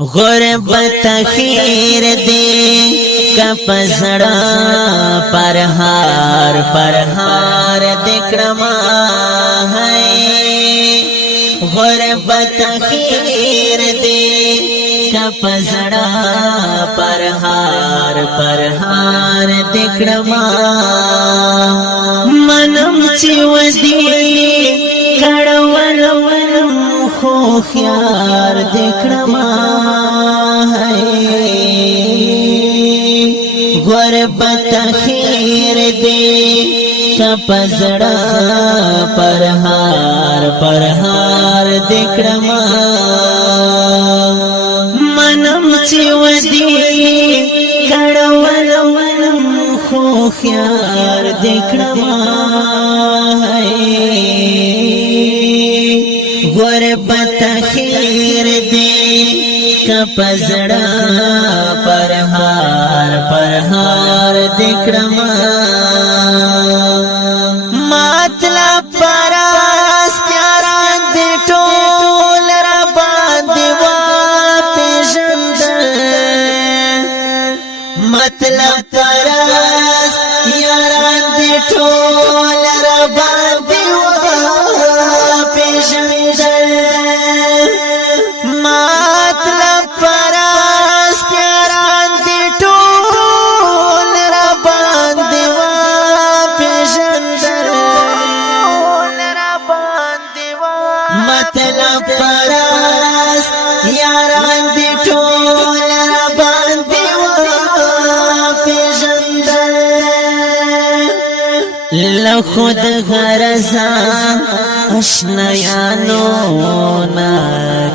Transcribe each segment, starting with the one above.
غربت خیر دی کپسڑا پرہار پرہار دکڑما ہے غربت خیر دی کپسڑا پرہار پرہار دکڑما منم چیوزی کڑول ولم خو خیار دکڑما ہے غربت خیر دی کپسڑا پرہار پرہار دکڑما منم چیوزی کڑول ولم خو خیار دکڑما ہے غربت خیر دی کپسڑا پرہار پرہار دکڑما مطلب پراس پیاس دی ٹول ربان دی واپیشندر مطلب پراس یاران دی ٹول ربان دی مطلب پراس یاران دی ٹول ربان دی واپیشندر لخود غرزا اشنیانو نا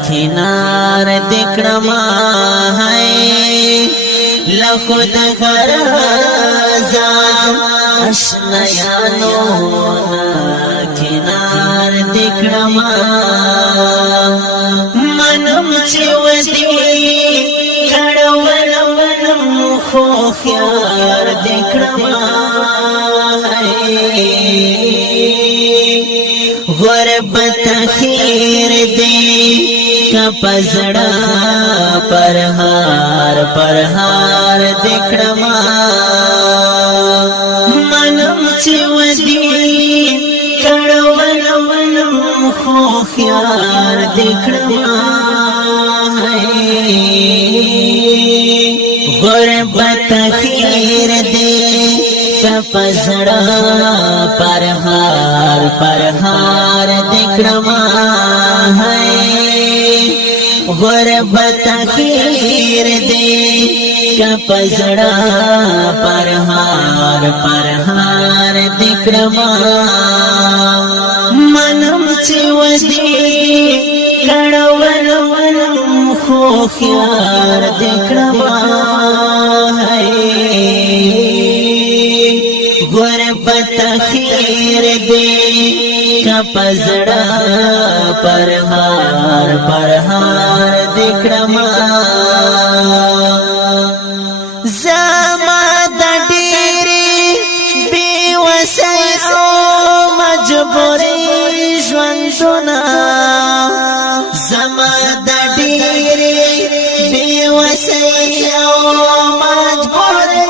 کنار دکڑما ہے لخود غرزا اشنیانو نا کنار دکڑما منم چیوزی کڑول ولم خو خیار دکڑما ہے غربت خیر دی کپسڑا پرہار پرہار دکڑما منم چیوزی کڑول ولم خو خیار دکڑما ہے غربت خیر دی کپسڑا پرہار پرہار دکڑما ہے غربت خیر دی کپسڑا پرہار پرہار دکڑما منم چیوزی کڑول ولم خو خیار دکڑما ہے غربت خیر دی کپسڑا پرہار پرہار دکڑما زما د ډېرې بېوسۍ او مجبورۍ ژوندونه زما د ډېرې بېوسۍ او مجبورۍ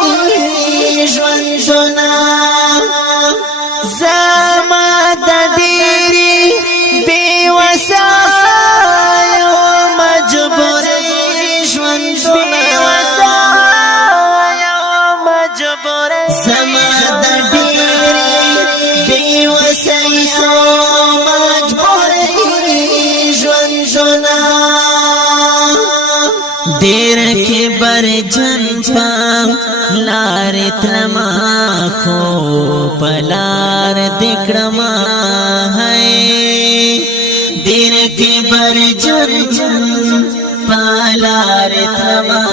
ژوندونه زما د ډېرې بېوسۍ او مجبورۍ ژوندونه زما د ډېرې بېوسۍ او مجبورۍ ژوندونه ډېر کبر جن پام لارې تلما خو په لار دکړما ہے ډېر کبر جن په لارې تلما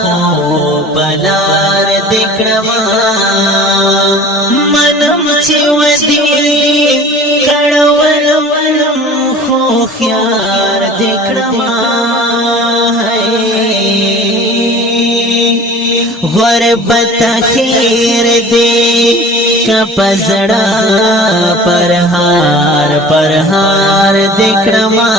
خو په لار دکړما منم چیوزی کڑول ولم خو خیار دکڑما ہے غربت خیر دی کپسڑا پرہار پرہار دکڑما